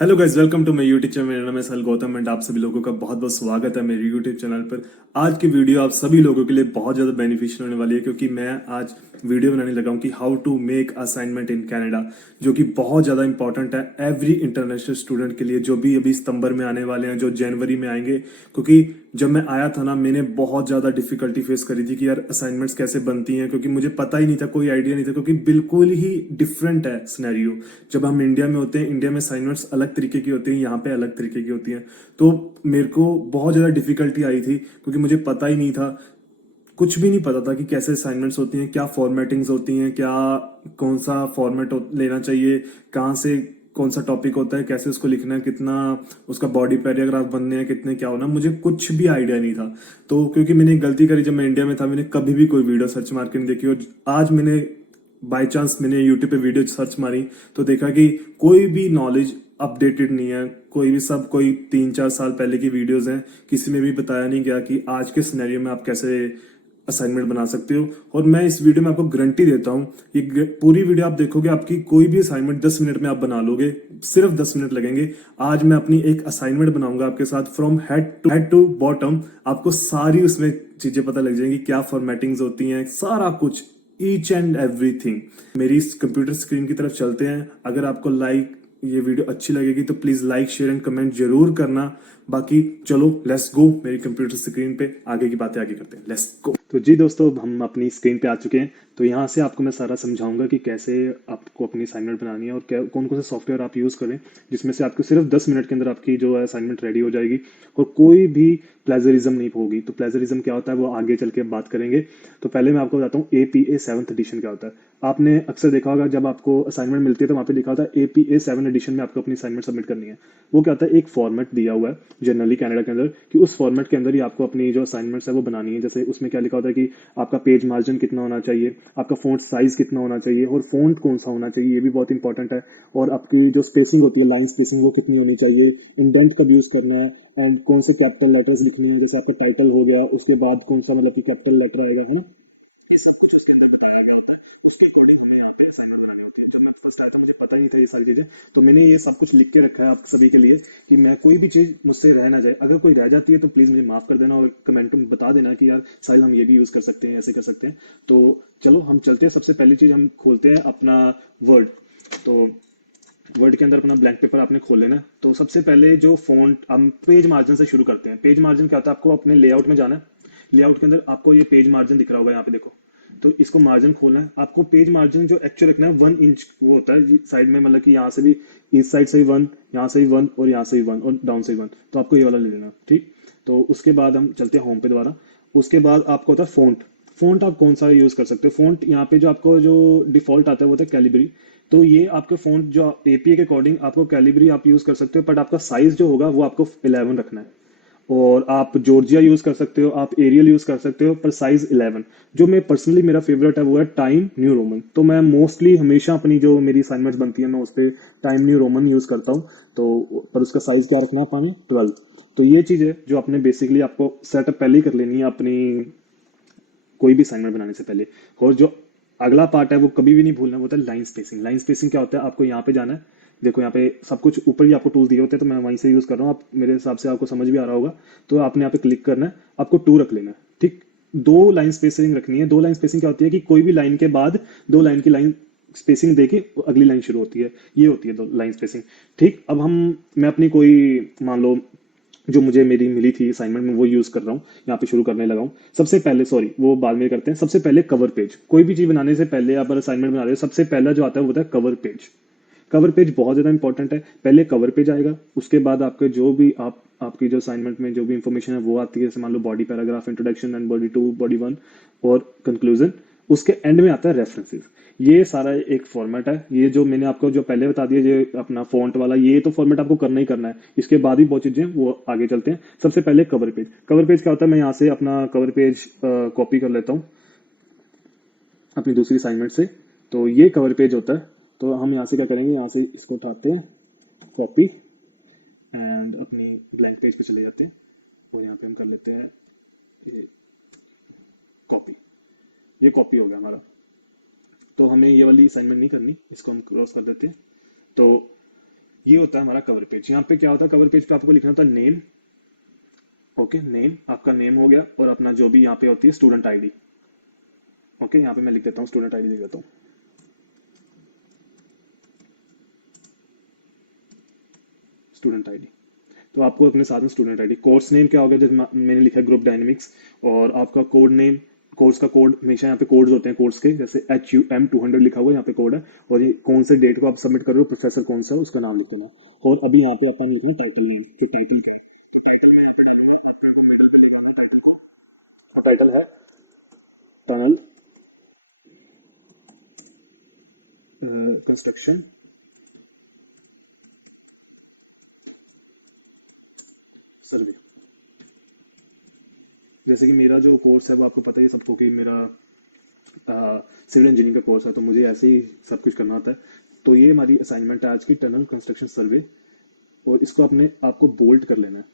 Hello guys, welcome to my YouTube channel. मेरा नाम है सल गौतम एंड आप सभी लोगों का बहुत बहुत स्वागत है मेरे यूट्यूब चैनल पर। आज की वीडियो आप सभी लोगों के लिए बहुत ज़्यादा बेनिफिशियल होने वाली है, क्योंकि मैं आज वीडियो बनाने लगा हूँ कि how to make assignment in Canada, जो कि बहुत ज़्यादा इंपॉर्टेंट है एवरी इंटरनेशनल स्टूडेंट के लिए, जो भी अभी सितंबर में आने वाले हैं, जो जनवरी में आएंगे। क्योंकि जब मैं आया था ना, मैंने बहुत ज़्यादा डिफिकल्टी फेस करी थी कि यार असाइनमेंट्स कैसे बनती हैं, क्योंकि मुझे पता ही नहीं था, कोई आइडिया नहीं था, क्योंकि बिल्कुल ही डिफरेंट है सिनेरियो। जब हम इंडिया में होते हैं, इंडिया में असाइनमेंट्स अलग तरीके की होती हैं, यहाँ पे अलग तरीके की होती हैं। तो मेरे को बहुत ज़्यादा डिफिकल्टी आई थी, क्योंकि मुझे पता ही नहीं था, कुछ भी नहीं पता था कि कैसे असाइनमेंट्स होती हैं, क्या फॉर्मेटिंग्स होती हैं, क्या कौन सा फॉर्मेट लेना चाहिए, कहाँ से कौन सा टॉपिक होता है, कैसे उसको लिखना है, कितना उसका बॉडी पैराग्राफ बनने हैं, कितने क्या होना, मुझे कुछ भी आइडिया नहीं था। तो क्योंकि मैंने एक गलती करी, जब मैं इंडिया में था मैंने कभी भी कोई वीडियो सर्च मार के नहीं देखी, और आज मैंने बाय चांस मैंने यूट्यूब पे वीडियो सर्च मारी तो देखा कि कोई भी नॉलेज अपडेटेड नहीं है, कोई भी, सब कोई 3-4 साल पहले की वीडियोस हैं। किसी में भी बताया नहीं गया कि आज के सिनेरियो में आप कैसे असाइनमेंट बना सकते हो। और मैं इस वीडियो में आपको गारंटी देता हूँ, ये पूरी वीडियो आप देखोगे, आपकी कोई भी असाइनमेंट 10 मिनट में आप बना लोगे, सिर्फ 10 मिनट लगेंगे। आज मैं अपनी एक असाइनमेंट बनाऊंगा आपके साथ, फ्रॉम हेड टू बॉटम। आपको सारी उसमें चीजें पता लग जाएंगी, क्या फॉर्मेटिंग्स होती हैं, सारा कुछ, ईच एंड एवरीथिंग। मेरी इस कंप्यूटर स्क्रीन की तरफ चलते हैं। अगर आपको ये वीडियो अच्छी लगेगी तो please like, share and comment जरूर करना। बाकी चलो लेट्स गो, मेरी कंप्यूटर स्क्रीन पे आगे की बातें आगे करते हैं, लेट्स गो। तो जी दोस्तों, हम अपनी स्क्रीन पे आ चुके हैं। तो यहाँ से आपको मैं सारा समझाऊंगा कि कैसे आपको अपनी असाइनमेंट बनानी है और कौन कौन से सॉफ्टवेयर आप यूज़ करें, जिसमें से आपको सिर्फ 10 मिनट के अंदर आपकी जो असाइनमेंट रेडी हो जाएगी, और कोई भी प्लेजरिज्म नहीं होगी। तो प्लेजरिज्म क्या होता है वो आगे चल के बात करेंगे। तो पहले मैं आपको बताता हूँ APA 7th एडिशन क्या होता है। आपने अक्सर देखा होगा, जब आपको असाइनमेंट मिलती है तो वहाँ पे लिखा होता है APA 7 एडिशन में आपको अपनी असाइनमेंट सबमिट करनी है। वो क्या होता है, एक फॉर्मेट दिया हुआ है जनरली कनाडा के अंदर, कि उस फॉर्मेट के अंदर ही आपको अपनी जो असाइनमेंट्स है वो बनानी है। जैसे उसमें क्या लिखा होता है कि आपका पेज मार्जिन कितना होना चाहिए, आपका फ़ॉन्ट साइज कितना होना चाहिए, और फ़ॉन्ट कौन सा होना चाहिए, ये भी बहुत इंपॉर्टेंट है। और आपकी जो स्पेसिंग होती है, लाइन स्पेसिंग, वो कितनी होनी चाहिए, इंडेंट कब यूज़ करना है, एंड कौन से कैपिटल लेटर्स लिखनी है। जैसे आपका टाइटल हो गया, उसके बाद कौन सा मतलब कि कैपिटल लेटर आएगा, है ना। ये सब कुछ उसके अंदर बताया गया होता है। उसके अकॉर्डिंग हमें यहाँ पे असाइनमेंट बनानी होती है। जब मैं फर्स्ट आया था मुझे पता ही था ये सारी चीजें, तो मैंने ये सब कुछ लिख के रखा है आप सभी के लिए, कि मैं कोई भी चीज मुझसे रह ना जाए। अगर कोई रह जाती है तो प्लीज मुझे माफ कर देना, और कमेंट में बता देना कि यार साहिल हम ये भी यूज कर सकते हैं, ऐसे कर सकते हैं। तो चलो हम चलते हैं। सबसे पहली चीज हम खोलते हैं अपना वर्ड। तो वर्ड के अंदर अपना ब्लैंक पेपर आपने खोल लेना है। तो सबसे पहले जो फॉन्ट, हम पेज मार्जिन से शुरू करते हैं। पेज मार्जिन क्या होता है, आपको अपने लेआउट में जाना है। लेआउट के अंदर आपको ये पेज मार्जिन दिख रहा होगा, यहाँ पे देखो। तो इसको मार्जिन खोलना है आपको। पेज मार्जिन जो एक्चुअल रखना है 1 इंच वो होता है साइड में, मतलब कि यहाँ से भी, इस साइड से भी 1, यहाँ से भी 1, और यहाँ से भी 1, और डाउन से भी 1। तो आपको ये वाला ले लेना, ठीक। तो उसके बाद हम चलते हैं होम पे दोबारा। उसके बाद आपको होता है फॉन्ट। फॉन्ट आप कौन सा यूज कर सकते हो। फॉन्ट यहाँ पे जो आपको जो डिफॉल्ट आता है वो होता है कैलिबरी। तो ये आपके फॉन्ट जो APA के अकॉर्डिंग आपको कैलिबरी आप यूज कर सकते हो, बट आपका साइज जो होगा वो आपको 11 रखना है। और आप जॉर्जिया यूज कर सकते हो, आप एरियल यूज कर सकते हो, पर साइज 11। जो मैं पर्सनली मेरा फेवरेट है वो है टाइम न्यू रोमन। तो मैं मोस्टली हमेशा अपनी जो मेरी असाइनमेंट्स बनती है मैं उस पर टाइम न्यू रोमन यूज करता हूँ। तो पर उसका साइज क्या रखना है पानी 12। तो ये चीज है जो आपने बेसिकली आपको सेटअप पहले ही कर लेनी है अपनी कोई भी असाइनमेंट बनाने से पहले। और जो अगला पार्ट है वो कभी भी नहीं भूलना, वो होता है लाइन स्पेसिंग। लाइन स्पेसिंग क्या होता है, आपको यहाँ पे जाना है। देखो यहाँ पे सब कुछ ऊपर ही आपको टूल दिए होते हैं, तो मैं वहीं से यूज कर रहा हूँ। आप मेरे हिसाब से आपको समझ भी आ रहा होगा। तो आपने यहाँ पे क्लिक करना है, आपको 2 रख लेना है, ठीक। 2 लाइन स्पेसिंग रखनी है। 2 लाइन स्पेसिंग क्या होती है कि कोई भी लाइन के बाद 2 लाइन की लाइन स्पेसिंग देके अगली लाइन शुरू होती है, ये होती है 2 लाइन स्पेसिंग, ठीक। अब हम, मैं अपनी कोई, मान लो जो मुझे मेरी मिली थी असाइनमेंट में वो यूज कर रहा हूँ, यहाँ पे शुरू करने लगा हूँ। सबसे पहले, सॉरी वो बाद में करते हैं, सबसे पहले कवर पेज। कोई भी चीज बनाने से पहले आप असाइनमेंट बना रहे हो, सबसे पहला जो आता है वो होता है कवर पेज। कवर पेज बहुत ज्यादा इंपॉर्टेंट है। पहले कवर पेज आएगा, उसके बाद आपके जो भी आपकी जो असाइनमेंट में जो भी इंफॉर्मेशन है वो आती है, जैसे मान लो body paragraph, introduction and body 2, body 1, और कंक्लूजन। उसके एंड में आता है रेफरेंसेस। ये सारा एक फॉर्मेट है। ये जो मैंने आपको जो पहले बता दिया, ये अपना फॉन्ट वाला, ये तो फॉर्मेट आपको करना ही करना है। इसके बाद भी बहुत चीजें वो आगे चलते हैं। सबसे पहले कवर पेज। कवर पेज क्या होता है, मैं यहाँ से अपना कवर पेज कॉपी कर लेता हूँ अपनी दूसरी असाइनमेंट से। तो ये कवर पेज होता है। तो हम यहाँ से क्या करेंगे, यहाँ से इसको उठाते हैं, कॉपी, एंड अपनी ब्लैंक पेज पे चले जाते हैं, और यहाँ पे हम कर लेते हैं ये कॉपी। ये कॉपी हो गया हमारा। तो हमें ये वाली असाइनमेंट नहीं करनी, इसको हम क्रॉस कर देते हैं। तो ये होता है हमारा कवर पेज। यहाँ पे क्या होता है, कवर पेज पे आपको लिखना होता है नेम। ओके, नेम, आपका नेम हो गया, और अपना जो भी यहाँ पे होती है स्टूडेंट आईडी। ओके, यहाँ पे मैं लिख देता हूँ, स्टूडेंट आईडी लिख देता हूँ, स्टूडेंट आईडी। तो आपको अपने साथ में स्टूडेंट आईडी, कोर्स नेम क्या हो गया, जैसे मैंने लिखा है ग्रुप डायनेमिक्स, और आपका कोड नेम, कोर्स का कोड, हमेशा यहाँ पे कोड्स होते हैं कोर्स के, जैसे HUM 200 लिखा हुआ है यहाँ पे कोड है, और ये कौन से डेट को आप सबमिट कर रहे हो, प्रोफेसर कौन सा है उसका नाम लिख देना। और अभी यहाँ पे अपन लिखना टाइटल नेम, तो टाइटल क्या है, तो टाइटल में यहाँ पे डालूंगा, अपने को मिडल पे लेकर आना टाइटल को, और टाइटल है टनल कंस्ट्रक्शन सर्वे। जैसे कि मेरा जो कोर्स है वो आपको पता ही है सबको कि मेरा सिविल इंजीनियरिंग का कोर्स है, तो मुझे ऐसे ही सब कुछ करना होता है। तो ये हमारी असाइनमेंट है आज की, टनल कंस्ट्रक्शन सर्वे, और इसको अपने आपको बोल्ड कर लेना है,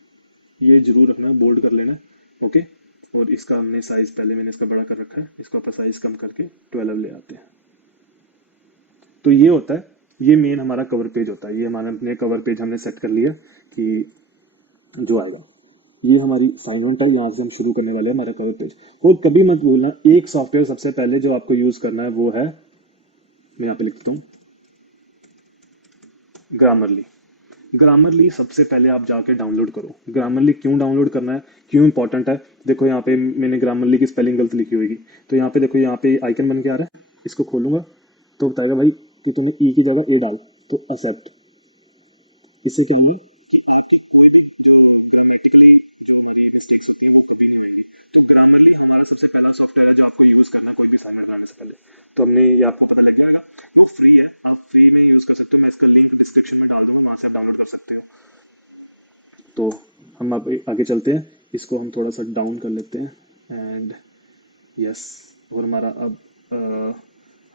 ये जरूर रखना है, बोल्ड कर लेना है। ओके, और इसका हमने साइज, पहले मैंने इसका बड़ा कर रखा है, इसको अपन साइज कम करके 12 ले आते हैं। तो ये होता है, ये मेन हमारा कवर पेज होता है, ये हमारा अपने कवर पेज हमने सेट कर लिया कि जो आएगा, ये हमारी असाइनमेंट है, यहाँ से हम शुरू करने वाले हैं हमारा कवर पेज। और कभी मत भूलना, एक सॉफ्टवेयर सबसे पहले जो आपको यूज करना है वो है, मैं यहाँ पे लिख देता हूँ, ग्रामरली। ग्रामरली सबसे पहले आप जाके डाउनलोड करो। ग्रामरली क्यों डाउनलोड करना है, क्यों इंपॉर्टेंट है, देखो यहाँ पे मैंने ग्रामरली की स्पेलिंग गलत लिखी होगी, तो यहाँ पे देखो, यहाँ पे आइकन बन के आ रहा है, इसको खोलूंगा तो बताएगा भाई कि तूने ई की जगह ए डाल, तो एक्सेप्ट। इससे क्या होगा कि आपका जो ग्रामेटिकली जो मेरी मिस्टेक्स होती है वो कभी नहीं आएंगी। तो ग्रामरली हमारा सबसे पहला सॉफ्टवेयर है जो आपको यूज करना है कोई भी असाइनमेंट बनाने से पहले। तो हमने ये आपको पता लग जाएगा, वो फ्री है, आप फ्री में यूज कर सकते हो, मैं इसका लिंक डिस्क्रिप्शन में डाल दूंगा, वहां से आप डाउनलोड कर सकते हो। तो हम अब आगे चलते हैं, इसको हम थोड़ा सा डाउन कर लेते हैं, एंड यस, और हमारा अब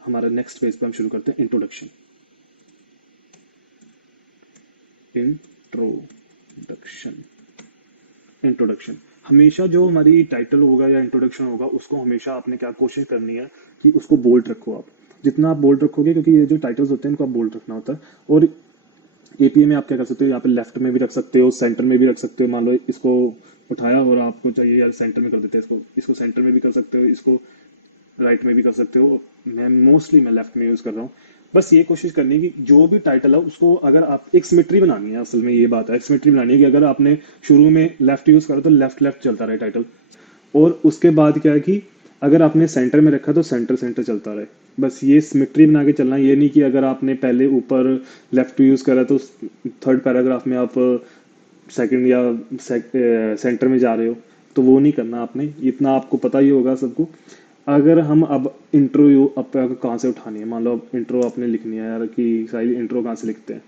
हमारा नेक्स्ट पेज पे हम शुरू करते हैं, इंट्रोडक्शन। इंट्रोडक्शन, इंट्रोडक्शन हमेशा जो हमारी टाइटल होगा या इंट्रोडक्शन होगा, उसको हमेशा आपने क्या कोशिश करनी है कि उसको बोल्ड रखो आप, जितना आप बोल्ड रखोगे, क्योंकि ये जो टाइटल्स होते हैं इनको आप बोल्ड रखना होता है। और एपीए में आप क्या कर सकते हो, यहाँ पे लेफ्ट में भी रख सकते हो, सेंटर में भी रख सकते हो, मान लो इसको उठाया और आपको चाहिए यार सेंटर में कर देते हैं इसको, इसको सेंटर में भी कर सकते हो, इसको राइट में भी कर सकते हो, मैं लेफ्ट में यूज कर रहा हूँ। बस ये कोशिश करनी है कि जो भी टाइटल है उसको, अगर आप एक सिमेट्री बनानी है, असल में ये बात है, एक सिमेट्री बनानी है कि अगर आपने शुरू में लेफ्ट यूज करा तो लेफ्ट लेफ्ट चलता रहे टाइटल, और उसके बाद क्या है कि अगर आपने सेंटर में रखा तो सेंटर सेंटर चलता रहे। बस ये सिमेट्री बना के चलना, ये नहीं कि अगर आपने पहले ऊपर लेफ्ट यूज करा तो थर्ड पैराग्राफ में आप सेकंड या सेंटर में जा रहे हो, तो वो नहीं करना आपने, इतना आपको पता ही होगा सबको। अगर हम अब इंट्रो अब कहाँ से उठानी है, मान लो अब इंट्रो आपने लिखनी है यार कि सारी इंट्रो कहाँ से लिखते हैं,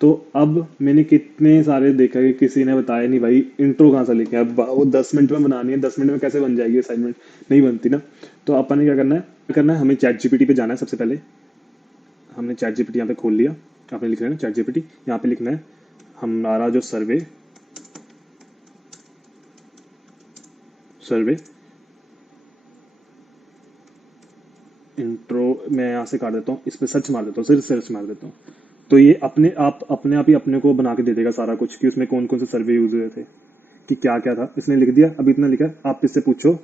तो अब मैंने कितने सारे देखा कि किसी ने बताया नहीं भाई इंट्रो कहाँ से लिखे, अब वो 10 मिनट में बनानी है, 10 मिनट में कैसे बन जाएगी असाइनमेंट, नहीं बनती ना। तो अपन ने क्या करना है, हमें चैट जीपीटी पे जाना है। सबसे पहले हमने चैट जीपीटी यहाँ पे खोल लिया, आपने लिखना है चैट जीपीटी, यहाँ पे लिखना है हमारा जो सर्वे, सर्वे इंट्रो, मैं यहाँ से काट देता हूँ, इस पर सर्च मार देता हूँ, सिर्फ सर्च मार देता हूँ, तो ये अपने आप ही अपने को बना के दे देगा सारा कुछ कि उसमें कौन कौन से सर्वे यूज हुए थे, कि क्या क्या था, इसने लिख दिया, अभी इतना लिखा है, आप इससे पूछो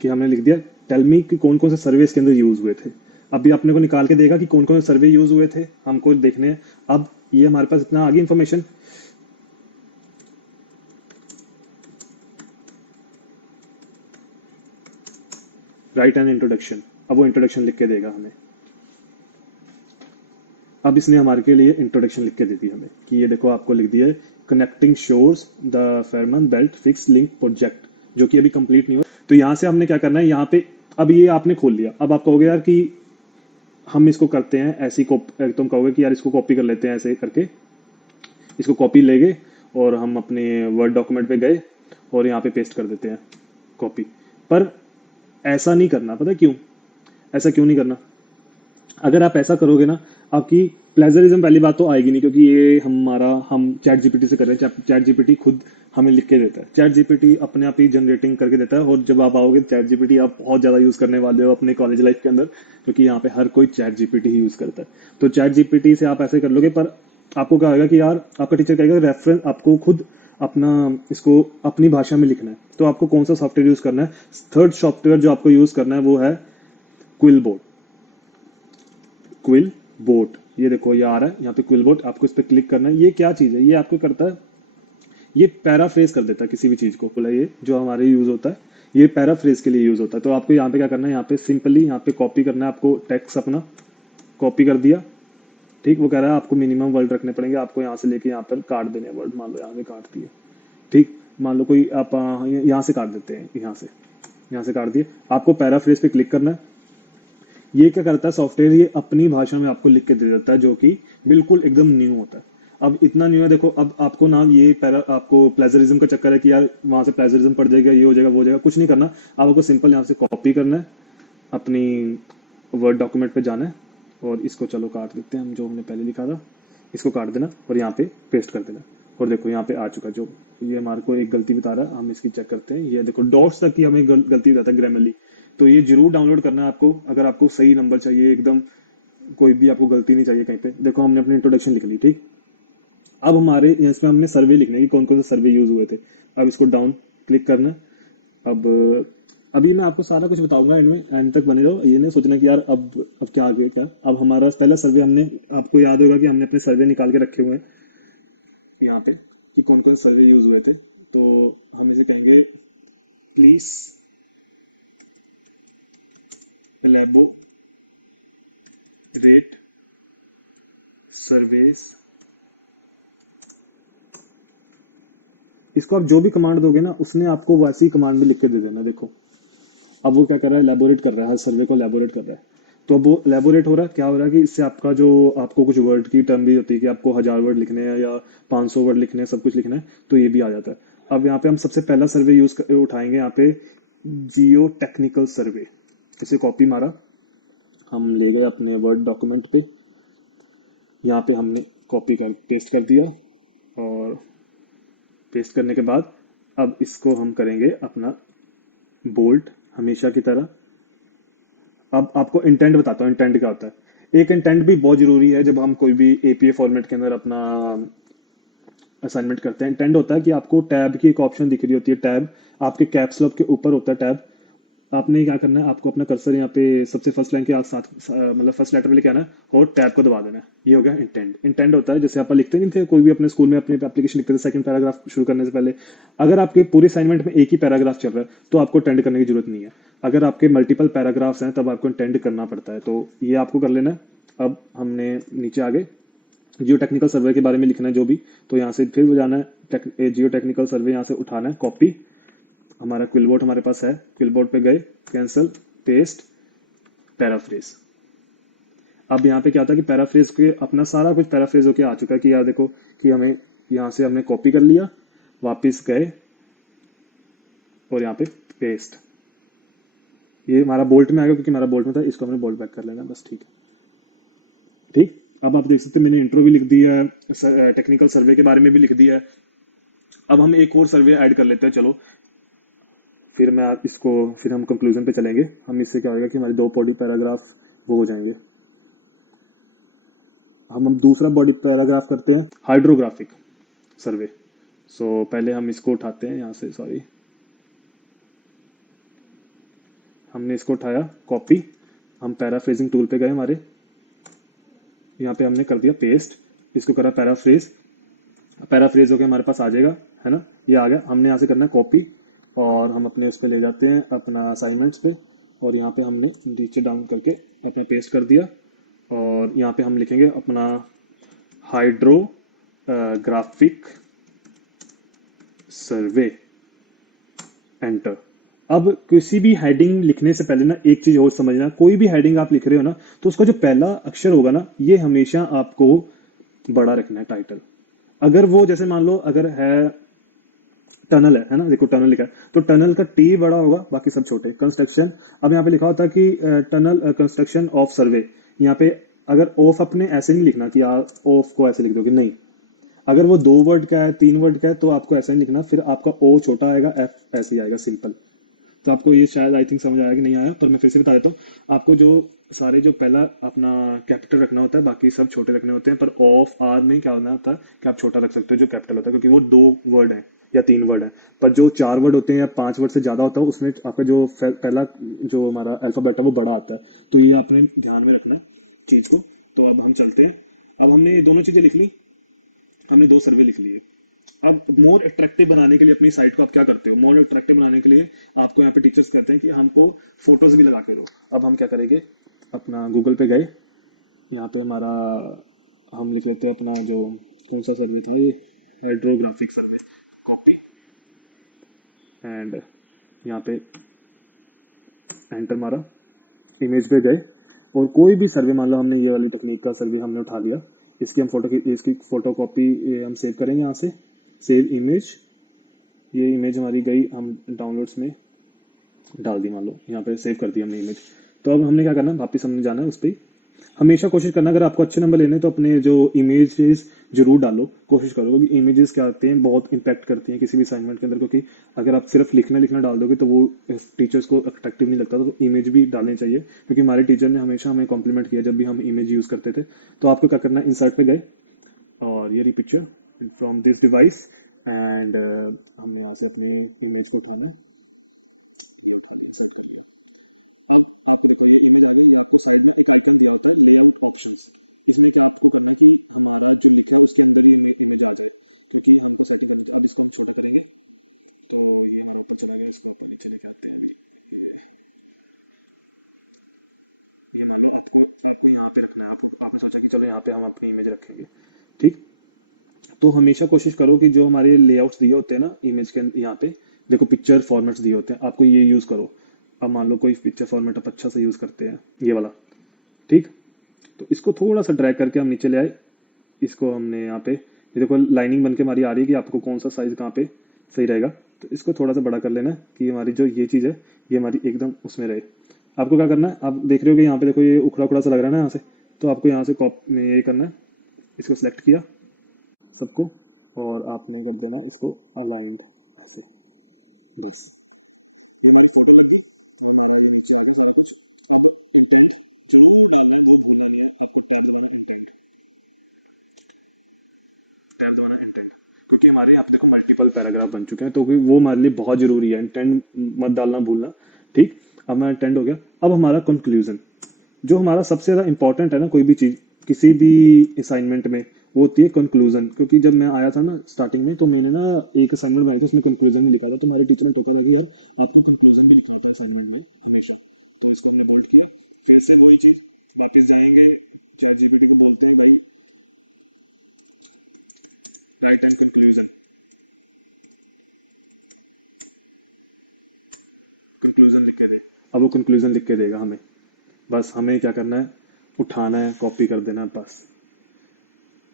कि हमने लिख दिया टेल मी कि कौन कौन से सर्वे इसके अंदर यूज हुए थे। अभी अपने को निकाल के देगा कि कौन कौन से सर्वे यूज हुए थे, हमको देखने हैं। अब ये हमारे पास इतना आ गई इंफॉर्मेशन, राइट एन इंट्रोडक्शन, अब वो इंट्रोडक्शन लिख के देगा हमें। अब इसने हमारे के लिए इंट्रोडक्शन लिख के दे दी हमें कि ये देखो आपको लिख दिया है connecting shores the Fehmarn belt fix link project, जो कि अभी कंप्लीट नहीं हुआ। तो यहाँ से हमने क्या करना है, यहाँ पे अब ये आपने खोल लिया, अब आप कहोगे यार कि हम इसको करते हैं ऐसी तुम कहोगे कि यार इसको कॉपी कर लेते हैं ऐसे करके, इसको कॉपी ले गए और हम अपने वर्ड डॉक्यूमेंट पे गए और यहाँ पे पेस्ट कर देते हैं कॉपी। पर ऐसा नहीं करना, पता है क्यों, ऐसा क्यों नहीं करना, अगर आप ऐसा करोगे ना, आपकी प्लेजरिज्म पहली बात तो आएगी नहीं, क्योंकि ये हम चैट जीपीटी से कर रहे हैं। चैट जीपीटी खुद हमें लिख के देता है, चैट जीपीटी अपने आप ही जनरेटिंग करके देता है। और जब आप आओगे चैट जीपीटी आप बहुत ज्यादा यूज करने वाले हो अपने कॉलेज लाइफ के अंदर, क्योंकि यहाँ पे हर कोई चैट जीपीटी ही यूज करता है। तो चैट जीपीटी से आप ऐसे कर लोगे, पर आपको क्या होगा कि यार आपका टीचर कहेगा रेफरेंस आपको खुद अपना इसको अपनी भाषा में लिखना है। तो आपको कौन सा सॉफ्टवेयर यूज करना है? थर्ड सॉफ्टवेयर जो आपको यूज करना है वो है क्विल बोर्ड। क्विल बोर्ड, ये देखो ये आ रहा है यहाँ पे क्विल बोर्ड, आपको इस पे क्लिक करना है। ये क्या चीज है? ये आपको करता है, ये पैराफ्रेज कर देता है किसी भी चीज को। बोला ये जो हमारे यूज होता है, ये पैराफ्रेज के लिए यूज होता है। तो आपको यहाँ पे क्या करना है, यहाँ पे सिंपली यहाँ पे कॉपी करना है आपको, टेक्स्ट अपना कॉपी कर दिया। ठीक, वो कह रहा है आपको मिनिमम वर्ड रखने पड़ेंगे, आपको यहाँ से लेके यहाँ पर काट देने वर्ड। मान लो यहाँ से काट दिए, ठीक, मान लो कोई आप यहाँ से काट देते हैं, यहाँ से काट दिए। आपको पैराफ्रेज पे क्लिक करना है। ये क्या करता है सॉफ्टवेयर, ये अपनी भाषा में आपको लिख के दे देता है, जो कि बिल्कुल एकदम न्यू होता है। अब इतना न्यू है, देखो अब आपको ना ये आपको प्लेजरिज्म का चक्कर है कि यार वहां से प्लेजरिज्म पड़ जाएगा, ये हो जाएगा, वो हो जाएगा, कुछ नहीं करना। आपको सिंपल यहाँ से कॉपी करना है, अपनी वर्ड डॉक्यूमेंट पे जाना है, और इसको चलो काट देते हैं हम, जो हमने पहले लिखा था इसको काट देना और यहाँ पे पेस्ट कर देना। और देखो यहाँ पे आ चुका, जो ये हमारे को एक गलती बता रहा है, हम इसकी चेक करते हैं। ये देखो डॉट्स तक की हमें गलती बताता है ग्रामरली। तो ये जरूर डाउनलोड करना है आपको, अगर आपको सही नंबर चाहिए एकदम, कोई भी आपको गलती नहीं चाहिए कहीं पे। देखो हमने अपनी इंट्रोडक्शन लिख ली, ठीक। अब हमारे इसमें हमने सर्वे लिखना है कि कौन कौन से सर्वे यूज हुए थे। अब इसको डाउन क्लिक करना है। अब अभी मैं आपको सारा कुछ बताऊंगा, एंड में एंड तक बने रहो। ये नहीं सोचना कि यार अब क्या आगे क्या। अब हमारा पहला सर्वे हमने, आपको याद होगा कि हमने अपने सर्वे निकाल के रखे हुए हैं यहाँ पे कि कौन कौन सर्वे यूज हुए थे। तो हम इसे कहेंगे प्लीज एलैबोरेट सर्वेस। इसको आप जो भी कमांड दोगे ना, उसने आपको वैसी कमांड में लिख के दे देना। देखो अब वो क्या कर रहा है, एलैबोरेट कर रहा है, हर सर्वे को एलैबोरेट कर रहा है। तो अब वो एलैबोरेट हो रहा है, क्या हो रहा है कि इससे आपका जो आपको कुछ वर्ड की टर्म भी होती है कि आपको 1000 वर्ड लिखने हैं या 500 वर्ड लिखने हैं, सब कुछ लिखना है, तो ये भी आ जाता है। अब यहाँ पे हम सबसे पहला सर्वे उठाएंगे, यहाँ पे जियो टेक्निकल सर्वे। इसे कॉपी मारा, हम ले गए अपने वर्ड डॉक्यूमेंट पे, यहाँ पे हमने कॉपी कर पेस्ट कर दिया। और पेस्ट करने के बाद अब इसको हम करेंगे अपना बोल्ड हमेशा की तरह। अब आपको इंटेंट बताता हूँ, इंटेंट क्या होता है। एक इंटेंट भी बहुत जरूरी है जब हम कोई भी एपीए फॉर्मेट के अंदर अपना असाइनमेंट करते हैं। इंटेंट होता है कि आपको टैब की एक ऑप्शन दिख रही होती है, टैब आपके कैप्स लॉक के ऊपर होता है टैब। आपने क्या करना है, आपको अपना कर्सर यहाँ पे सबसे फर्स्ट लाइन के साथ मतलब फर्स्ट लेटर में लेके आना है और टैब को दबा देना है। ये हो गया इंटेंट। इंटेंट होता है जैसे आप लिखते नहीं थे, कोई भी अपने स्कूल में अपनी एप्लीकेशन लिखते थे, सेकंड पैराग्राफ शुरू करने से पहले अगर आपके पूरे असाइनमेंट में एक ही पैराग्राफ चल रहा है तो आपको इंटेंट करने की जरूरत नहीं है। अगर आपके मल्टीपल पैराग्राफ्स हैं तब आपको इंटेंट करना पड़ता है, तो ये आपको कर लेना है। अब हमने नीचे आगे जियो टेक्निकल सर्वे के बारे में लिखना है जो भी, तो यहाँ से फिर जाना है जियो टेक्निकल सर्वे, यहाँ से उठाना है कॉपी। हमारा क्विलबोर्ड हमारे पास है, क्विलबोर्ड पे गए, कैंसिल, पेस्ट, पैराफ्रेज। अब यहाँ पे क्या होता है कि पैराफ्रेज के अपना सारा कुछ पैराफ्रेज होके आ चुका है कि यार देखो कि हमें यहाँ से हमने कॉपी कर लिया, वापस गए और यहाँ पे पेस्ट। ये हमारा बोल्ट में आ गया क्योंकि हमारा बोल्ट में था, इसको हमने बोल्ट बैक कर लेना बस, ठीक है। ठीक, अब आप देख सकते हैं मैंने इंट्रो भी लिख दिया है, टेक्निकल सर्वे के बारे में भी लिख दिया है। अब हम एक और सर्वे ऐड कर लेते हैं, चलो फिर हम कंक्लूजन पे चलेंगे। हम इससे क्या होगा कि हमारे 2 बॉडी पैराग्राफ वो हो जाएंगे। हम दूसरा बॉडी पैराग्राफ करते हैं हाइड्रोग्राफिक सर्वे। सो पहले हम इसको उठाते हैं यहाँ से, सॉरी हमने इसको उठाया कॉपी, हम पैराफ्रेजिंग टूल पे गए हमारे, यहाँ पे हमने कर दिया पेस्ट, इसको करा पैराफ्रेज। पैराफ्रेज होकर हमारे पास आ जाएगा, है ना, ये आ गया। हमने यहाँ से करना है कॉपी और हम अपने उस पर ले जाते हैं अपना असाइनमेंट्स पे, और यहाँ पे हमने नीचे डाउन करके अपना पेस्ट कर दिया। और यहाँ पे हम लिखेंगे अपना हाइड्रोग्राफिक सर्वे, एंटर। अब किसी भी हेडिंग लिखने से पहले ना एक चीज और समझना, कोई भी हेडिंग आप लिख रहे हो ना तो उसका जो पहला अक्षर होगा ना, ये हमेशा आपको बड़ा रखना है, टाइटल। अगर वो जैसे मान लो अगर है टनल है ना, देखो टनल लिखा है तो टनल का टी बड़ा होगा, बाकी सब छोटे। कंस्ट्रक्शन, अब यहाँ पे लिखा होता है कि टनल कंस्ट्रक्शन ऑफ सर्वे, यहाँ पे अगर ऑफ अपने ऐसे नहीं लिखना कि यार ऑफ को ऐसे लिख दोगे, नहीं। अगर वो 2 वर्ड का है, 3 वर्ड का है, तो आपको ऐसा नहीं लिखना, फिर आपका ओ छोटा आएगा, एफ ऐसे ही आएगा, सिंपल। तो आपको ये शायद आई थिंक समझ आया कि नहीं आया, पर मैं फिर से बता देता हूँ। आपको जो सारे जो पहला अपना कैपिटल रखना होता है, बाकी सब छोटे रखने होते हैं, पर ऑफ आर में क्या होना होता है कि आप छोटा रख सकते हो जो कैपिटल होता है, क्योंकि वो 2 वर्ड है या 3 वर्ड है। पर जो 4 वर्ड होते हैं या 5 वर्ड से ज्यादा होता है, उसमें आपका जो पहला जो हमारा अल्फाबेट है वो बड़ा आता है। तो ये आपने ध्यान में रखना है चीज को। तो अब हम चलते हैं। अब हमने ये दोनों चीजें लिख ली, हमने 2 सर्वे लिख लिए। अब मोर अट्रैक्टिव बनाने के लिए अपनी साइट को आप क्या करते हो, मोर अट्रैक्टिव बनाने के लिए आपको यहाँ पे टीचर्स कहते हैं कि हमको फोटोज भी लगा के दो। अब हम क्या करेंगे, अपना गूगल पे गए, यहाँ पे हमारा हम लिख लेते हैं अपना जो कौन सा सर्वे था ये, हाइड्रोग्राफिक सर्वे, कॉपी एंड यहाँ पे एंटर मारा, इमेज पे गए, और कोई भी सर्वे, मान लो हमने ये वाली टेक्निक का सर्वे हमने उठा लिया, इसकी फोटो कॉपी हम सेव करेंगे यहाँ से, सेव इमेज। ये इमेज हमारी गई, हम डाउनलोड्स में डाल दी, मान लो यहाँ पे सेव कर दी हमने इमेज। तो अब हमने क्या करना है, वापस हमने जाना है उस पर। हमेशा कोशिश करना, अगर आपको अच्छे नंबर लेने हैं तो अपने जो इमेजेस जरूर डालो, कोशिश करो, क्योंकि इमेजेस क्या होते हैं, बहुत इंपैक्ट करती हैं किसी भी असाइनमेंट के अंदर। क्योंकि अगर आप सिर्फ लिखना लिखना डाल दोगे तो वो टीचर्स को अट्रैक्टिव नहीं लगता, तो इमेज भी डालनी चाहिए। क्योंकि हमारे टीचर ने हमेशा हमें कॉम्प्लीमेंट किया जब भी हम इमेज यूज करते थे। तो आपको क्या करना है, इंसर्ट पे गए और ये रही picture from this device, and हमने यहाँ से अपने इमेज को उठाना है, ये उठा दिया, इंसर्ट कर दिया। अब आपको देखो ये इमेज आ गई, ये आपको साइड में एक आइकन दिया होता है लेआउट ऑप्शंस। इसमें क्या आपको करना है कि हमारा जो लिखा है उसके अंदर ही इमेज आ जाए, क्योंकि हमको सेटिंग करनी है। तो अब इसको हम छोटा करेंगे, तो ये ऊपर चलेंगे, इसको ऊपर नीचे लेके आते हैं अभी। ये मान लो आपको आपको यहाँ पे रखना है, आपने सोचा कि चलो यहाँ पे हम अपनी इमेज रखेंगे, ठीक। तो हमेशा कोशिश करो कि जो हमारे लेआउट्स दिए होते हैं ना इमेज के यहाँ पे, देखो पिक्चर फॉर्मेट्स दिए होते हैं, आपको ये यूज करो। अब मान लो कोई पिक्चर फॉर्मेट आप अच्छा से यूज करते हैं, ये वाला, ठीक। तो इसको थोड़ा सा ड्रैग करके हम नीचे ले आए, इसको हमने यहाँ पे, ये देखो लाइनिंग बन के हमारी आ रही है कि आपको कौन सा साइज कहाँ पे सही रहेगा। तो इसको थोड़ा सा बड़ा कर लेना है कि हमारी जो ये चीज़ है ये हमारी एकदम उसमें रहे। आपको क्या करना है, आप देख रहे हो कि यहाँ पे देखो ये उखड़ा उखड़ा सा लग रहा है ना यहाँ से, तो आपको यहाँ से ये करना है, इसको सिलेक्ट किया सबको, और आपने कर देना इसको अलाइंड ऐसे, बस। टैब दबाना, इंटेंट, क्योंकि हमारे यहाँ पे देखो मल्टीपल पैराग्राफ बन चुके हैं, तो भी वो हमारे लिए बहुत जरूरी है, इंटेंट मत डालना भूलना, ठीक। अब हमारा इंटेंट हो गया। अब हमारा कंक्लूजन, जो हमारा सबसे ज्यादा इंपॉर्टेंट है ना, कोई भी चीज किसी भी असाइनमेंट में, वो होती है कंक्लूजन। क्योंकि जब मैं आया था ना स्टार्टिंग में, तो मैंने ना एक असाइनमेंट बनाई थी, उसमें कंक्लूजन नहीं लिखा था, तो हमारे टीचर ने टोका था कि यार आपको कंक्लूजन भी लिखना होता है असाइनमेंट में हमेशा। तो इसको हमने बोल्ड किया, फिर से वही चीज, वापस जाएंगे, चैट जीपीटी को बोलते हैं भाई राइट एंड कंक्लूजन, कंक्लूजन लिख के दे। अब वो कंक्लूजन लिख के देगा हमें, बस हमें क्या करना है, उठाना है, कॉपी कर देना है, बस।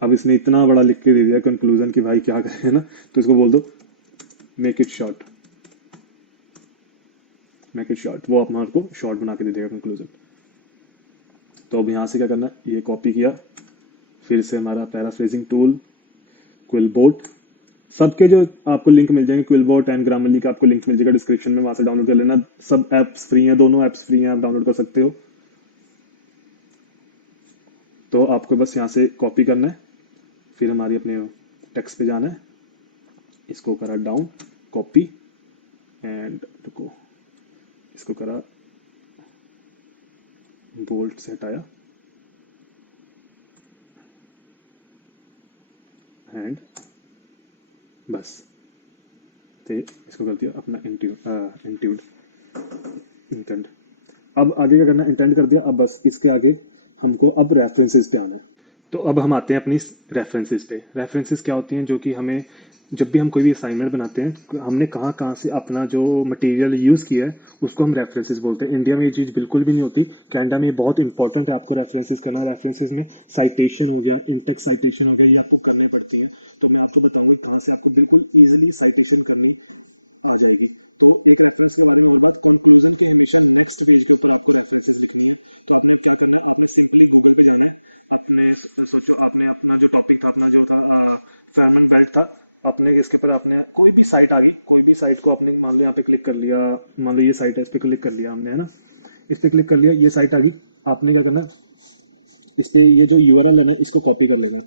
अब इसने इतना बड़ा लिख के दे दिया कंक्लूजन कि भाई क्या करें ना, तो इसको बोल दो make it short, make it short, वो हमारे को शॉर्ट बना के दे देगा कंक्लूजन। तो अब यहाँ से क्या करना है, ये कॉपी किया, फिर से हमारा पैराफ्रेजिंग टूल, क्विलबोर्ड, सबके जो आपको लिंक मिल जाएंगे, क्विलबोर्ड एंड ग्रामरली का आपको लिंक मिल जाएगा डिस्क्रिप्शन में, वहां से डाउनलोड कर लेना। सब एप्स फ्री हैं, दोनों एप्स फ्री हैं, आप डाउनलोड कर सकते हो। तो आपको बस यहाँ से कॉपी करना है, फिर हमारी अपने टेक्स्ट पे जाना है, इसको करा डाउन, कॉपी एंड रुको, इसको करा बोल्ट से हटाया एंड बस, तो इसको कर दिया अपना इंट्यूड इंटेंड। अब आगे क्या करना है, इंटेंड कर दिया। अब बस इसके आगे हमको अब रेफरेंसेस पे आना है। तो अब हम आते हैं अपनी रेफरेंसेस पे। रेफरेंसेस क्या होती हैं, जो कि हमें जब भी हम कोई भी असाइनमेंट बनाते हैं, हमने कहाँ कहाँ से अपना जो मटेरियल यूज़ किया है उसको हम रेफरेंसेस बोलते हैं। इंडिया में ये चीज़ बिल्कुल भी नहीं होती, कनाडा में ये बहुत इंपॉर्टेंट है आपको रेफरेंसेस करना। रेफरेंसेस में साइटेशन हो गया, इंटेक्स साइटेशन हो गया, ये आपको करने पड़ती हैं। तो मैं आपको बताऊंगा कहाँ से आपको बिल्कुल ईजिली साइटेशन करनी आ जाएगी। तो एक रेफरेंस के बारे में होगा, कंक्लूजन के हमेशा नेक्स्ट पेज के ऊपर आपको रेफरेंसेस लिखनी है। तो आपने क्या करना है, आपने सिंपली गूगल पे जाना है, अपने सोचो आपने अपना जो टॉपिक था, अपना जो था फेरमन बेल्ट था, अपने इसके ऊपर आपने कोई भी साइट आ गई, कोई भी साइट को आपने मान लो यहाँ पे क्लिक कर लिया, मान लो ये साइट है, इस पर क्लिक कर लिया हमने, है ना, इस पर क्लिक कर लिया, ये साइट आ गई, आपने क्या करना है, इस पे ये जो यूआरएल है ना, इसको कॉपी कर लेना।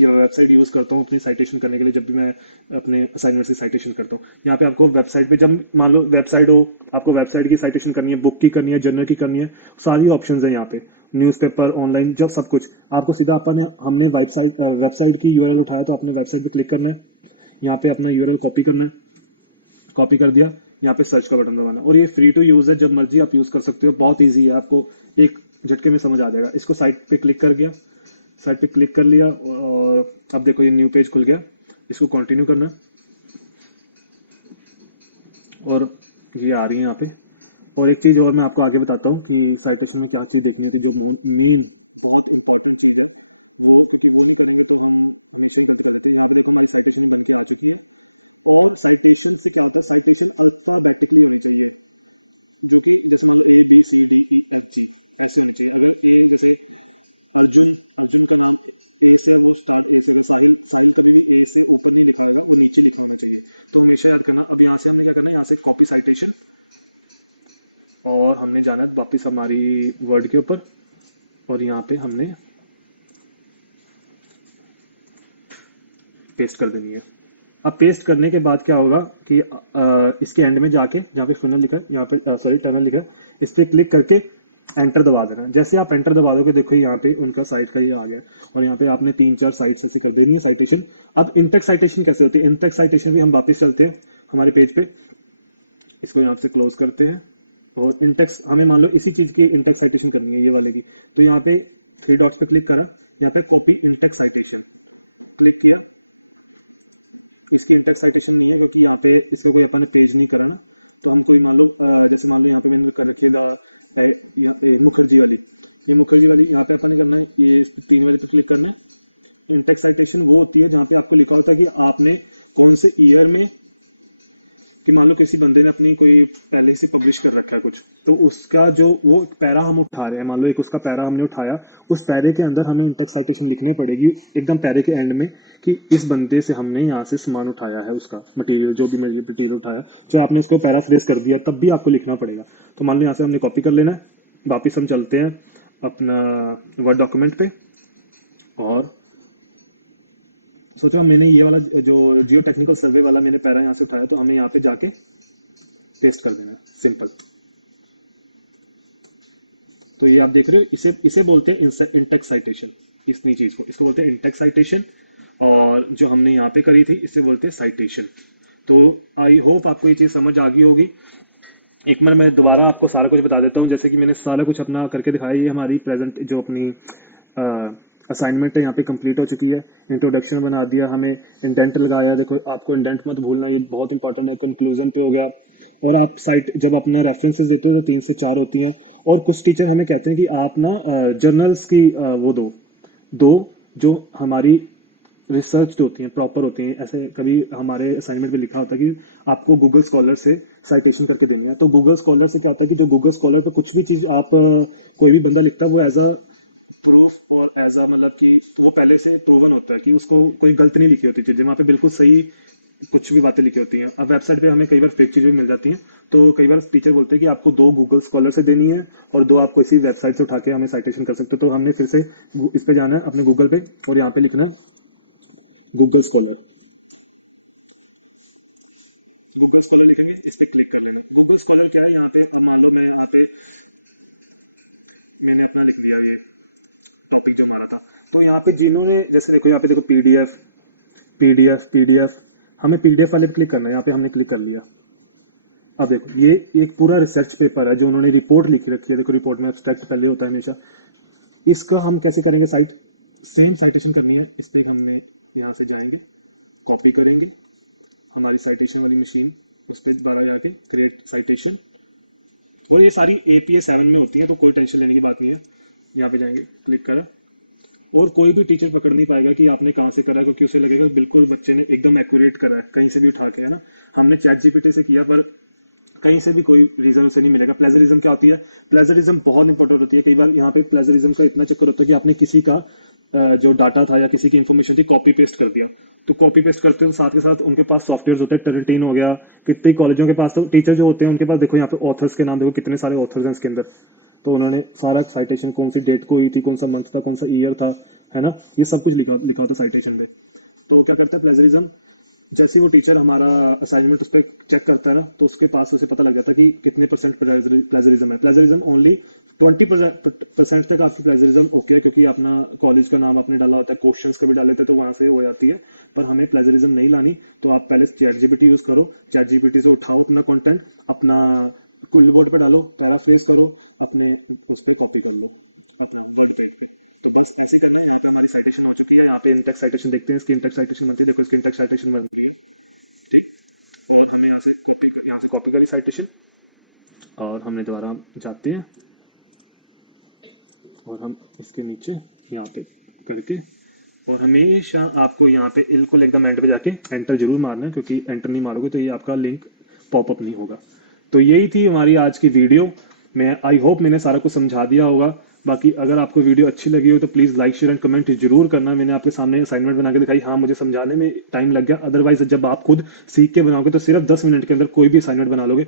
वेबसाइट यूज करता हूँ अपनी साइटेशन करने के लिए, जब भी मैं अपने असाइनमेंट की साइटेशन करता हूँ। यहाँ पे आपको वेबसाइट पे, जब मान लो वेबसाइट हो, आपको वेबसाइट की साइटेशन करनी है, बुक की करनी है, जर्नल की करनी है, सारी ऑप्शंस है यहाँ पे, न्यूज़पेपर, ऑनलाइन, जब सब कुछ आपको सीधा अपने, हमने वेबसाइट की यूआरएल उठाया तो आपने वेबसाइट पे क्लिक करना है, यहाँ पे अपना यूआरएल कॉपी करना है, कॉपी कर दिया, यहाँ पे सर्च का बटन दबाना, और ये फ्री टू यूज है, जब मर्जी आप यूज कर सकते हो, बहुत ईजी है, आपको एक झटके में समझ आ जाएगा। इसको साइट पे क्लिक कर गया, साइट पे क्लिक कर लिया, और अब देखो ये न्यू पेज खुल गया, इसको कंटिन्यू करना है, और ये आ रही है यहाँ पे। और एक चीज और मैं आपको आगे बताता हूँ कि साइटेशन में क्या चीज देखनी होती है, जो मेन बहुत इंपॉर्टेंट चीज है वो, क्योंकि वो नहीं करेंगे तो हम हमेशा गलती कर लेते हैं। यहाँ पे देखो हमारी साइटेशन बन के आ चुकी है, और साइटेशन से क्या होता है, साइटेशन अल्फाबेटिकली होनी चाहिए, तो हमेशा याद करना। अब यहाँ से हमने क्या करना है, यहाँ से कॉपी साइटेशन, और हमने जाना है वापिस हमारी वर्ड के ऊपर, और यहाँ पे हमने पेस्ट कर देनी है। अब पेस्ट करने के बाद क्या होगा कि इसके एंड में जाके, जहाँ पे फनल लिखा है, यहाँ पे सॉरी टनल लिखा है, इस पे क्लिक करके एंटर दबा देना। जैसे आप एंटर दबा दोगे, देखो यहाँ पे उनका साइट का ये आ गया, और यहाँ पे आपने 3-4 साइट्स ऐसे कर देनी है साइटेशन। अब इंटेक्स साइटेशन कैसे होती है, इंटेक्स साइटेशन भी हम वापस चलते हैं हमारे पेज पे, इसको यहाँ से क्लोज करते हैं, और इंटेक्स हमें मान लो इसी चीज की इंटेक्स साइटेशन करनी है, ये वाले की, तो यहाँ पे 3 डॉट्स पे क्लिक करा, यहाँ पे कॉपी इंटेक्स साइटेशन क्लिक किया। इसकी इंटेक्स साइटेशन नहीं है क्योंकि यहाँ पे इसका कोई अपन ने पेज नहीं करा ना, तो हम कोई मान लो जैसे मान लो यहाँ पे मैंने कर रखी है मुखर्जी वाली, ये मुखर्जी वाली, यहाँ पे अपन ने करना है, ये 3 वाले पे क्लिक करना है। इंटेक्स साइटेशन वो होती है जहाँ पे आपको लिखा होता है कि आपने कौन से ईयर में, कि मान लो किसी बंदे ने अपनी कोई पहले से पब्लिश कर रखा है कुछ, तो उसका जो वो पैरा हम उठा रहे हैं, मान लो एक उसका पैरा हमने उठाया, उस पैरे के अंदर हमें इंटेक्स साइटेशन लिखनी पड़ेगी एकदम पैरे के एंड में, कि इस बंदे से हमने यहाँ से सामान उठाया है, उसका मटेरियल, जो भी मटेरियल उठाया, जो आपने उसको पैराफ्रेज कर दिया, तब भी आपको लिखना पड़ेगा। तो मान लो यहाँ से हमने कॉपी कर लेना है, वापिस हम चलते हैं अपना वर्ड डॉक्यूमेंट पे, और सोचो मैंने ये वाला जो जियो टेक्निकल सर्वे वाला मैंने पैरा यहाँ से उठाया, तो हमें यहाँ पे जाके पेस्ट कर देना है, सिंपल। तो ये आप देख रहे हो, इसे इसे बोलते हैं इंटेक्स साइटेशन, इतनी चीज को, इसको बोलते हैं इंटेक्स साइटेशन, और जो हमने यहाँ पे करी थी इसे बोलते हैं साइटेशन। तो आई होप आपको ये चीज समझ आ गई होगी। एक बार मैं दोबारा आपको सारा कुछ बता देता हूँ, जैसे कि मैंने सारा कुछ अपना करके दिखाया। ये हमारी प्रेजेंट जो अपनी असाइनमेंट है यहाँ पे कंप्लीट हो चुकी है। इंट्रोडक्शन बना दिया, हमें इंडेंट लगाया, देखो आपको इंडेंट मत भूलना, ये बहुत इंपॉर्टेंट है। कंक्लूजन पे हो गया, और आप साइट जब अपना रेफरेंसेस देते हो तो 3 से 4 होती हैं। और कुछ टीचर हमें कहते हैं कि आप ना जर्नल्स की वो दो जो हमारी रिसर्च होती हैं, प्रॉपर होती हैं। ऐसे कभी हमारे असाइनमेंट में लिखा होता है कि आपको गूगल स्कॉलर से साइटेशन करके देनी है। तो गूगल स्कॉलर से क्या होता है कि जो गूगल स्कॉलर पे कुछ भी चीज आप कोई भी बंदा लिखता है, वो एज अ प्रूफ और एज अ मतलब कि वो पहले से प्रूवन होता है कि उसको कोई गलत नहीं लिखी होती चीजें, वहां पे बिल्कुल सही कुछ भी बातें लिखी होती हैं। अब वेबसाइट पे हमें कई बार फेक चीजें मिल जाती हैं, तो कई बार टीचर बोलते हैं कि आपको 2 गूगल स्कॉलर से देनी है और 2 आपको इसी वेबसाइट से उठा के हमें साइटेशन कर सकते हो। तो हमने फिर से इस पे जाना है अपने गूगल पे, और यहाँ पे लिखना है गूगल स्कॉलर। गूगल स्कॉलर लिखेंगे, इस पे क्लिक कर लेना। गूगल स्कॉलर क्या है, यहाँ पे अब मान लो मैं यहाँ पे मैंने अपना लिख लिया ये टॉपिक जो हमारा था, तो यहाँ पे जिन्होंने, जैसे देखो यहाँ पे देखो पीडीएफ पीडीएफ पीडीएफ, हमें पीडीएफ वाले पे क्लिक करना है। यहाँ पे हमने क्लिक कर लिया। अब देखो ये एक पूरा रिसर्च पेपर है जो उन्होंने रिपोर्ट लिखी रखी है। देखो रिपोर्ट में एब्स्ट्रैक्ट पहले होता है हमेशा। इसका हम कैसे करेंगे, साइट सेम साइटेशन करनी है। इस पे हमने यहाँ से जाएंगे, कॉपी करेंगे हमारी साइटेशन वाली मशीन, उस पर दोबारा जाके क्रिएट साइटेशन, और ये सारी APA 7 में होती हैं तो कोई टेंशन लेने की बात नहीं है। यहाँ पे जाएंगे, क्लिक करा, और कोई भी टीचर पकड़ नहीं पाएगा कि आपने कहाँ से करा है, क्योंकि उसे लगेगा बिल्कुल बच्चे ने एकदम एक्यूरेट करा है कहीं से भी उठा के, है ना। हमने चैट जीपीटी से किया पर कहीं से भी कोई रीजन उसे नहीं मिलेगा। प्लेजरिज्म क्या होती है? प्लेजरिज्म बहुत इंपॉर्टेंट होती है। कई बार यहाँ पे प्लेजरिज्म का इतना चक्कर होता है कि आपने किसी का जो डाटा था या किसी की इंफॉर्मेशन थी कॉपी पेस्ट कर दिया, तो कॉपी पेस्ट करते हो साथ के साथ उनके पास सॉफ्टवेयर होते हैं, टेरेंटीन हो गया, कितने कॉलेजों के पास तो टीचर जो होते हैं उनके पास देखो यहाँ पे ऑथर्स के नाम देखो, कितने सारे ऑथर्स हैं इसके अंदर। तो उन्होंने सारा साइटेशन कौन सी डेट को हुई थी, कौन सा मंथ था, कौन सा ईयर था, है ना, ये सब कुछ लिखा लिखा होता है साइटेशन पे। तो क्या करता है प्लेजरिज्म, जैसे ही वो टीचर हमारा असाइनमेंट उस पर चेक करता है ना, तो उसके पास उसे पता लग जाता है कि कितने परसेंट प्लेजरिज्म है। प्लेजरिज्म ओनली 20% तक आपकी प्लेजरिज्म ओके है, क्योंकि अपना कॉलेज का नाम आपने डाला होता है, क्वेश्चंस कभी डाले थे तो वहां से हो जाती है। पर हमें प्लेजरिज्म नहीं लानी, तो आप पहले चैट जीपीटी यूज करो, चैट जीपीटी से उठाओ अपना कंटेंट, अपना क्विल बोर्ड पे डालो, पैराफ्रेज करो, अपने उस पर कॉपी कर लो अपना वर्ड पेज पे। तो बस ऐसे करना है। यहाँ पे हमारी साइटेशन हो चुकी है। यहाँ पे इंटेक्स साइटेशन देखते हैं, इसकी इंटेक्स साइटेशन बनती है, देखो इसकी इंटेक्स साइटेशन बनती है, ठीक। और हमें यहाँ से कॉपी करी साइटेशन, और हमने दोबारा जाते हैं और हम इसके नीचे यहाँ पे करके, और हमेशा आपको यहाँ पे बिल्कुल एकदम एंड पे जाके एंटर जरूर मारना है, क्योंकि एंटर नहीं मारोगे तो ये आपका लिंक पॉपअप नहीं होगा। तो यही थी हमारी आज की वीडियो। मैं आई होप मैंने सारा कुछ समझा दिया होगा। बाकी अगर आपको वीडियो अच्छी लगी हो तो please like share and comment जरूर करना। मैंने आपके सामने असाइनमेंट बना के दिखाई, हाँ मुझे समझाने में टाइम लग गया, अदरवाइज जब आप खुद सीख के बनाओगे तो सिर्फ 10 मिनट के अंदर कोई भी असाइनमेंट बना लोगे।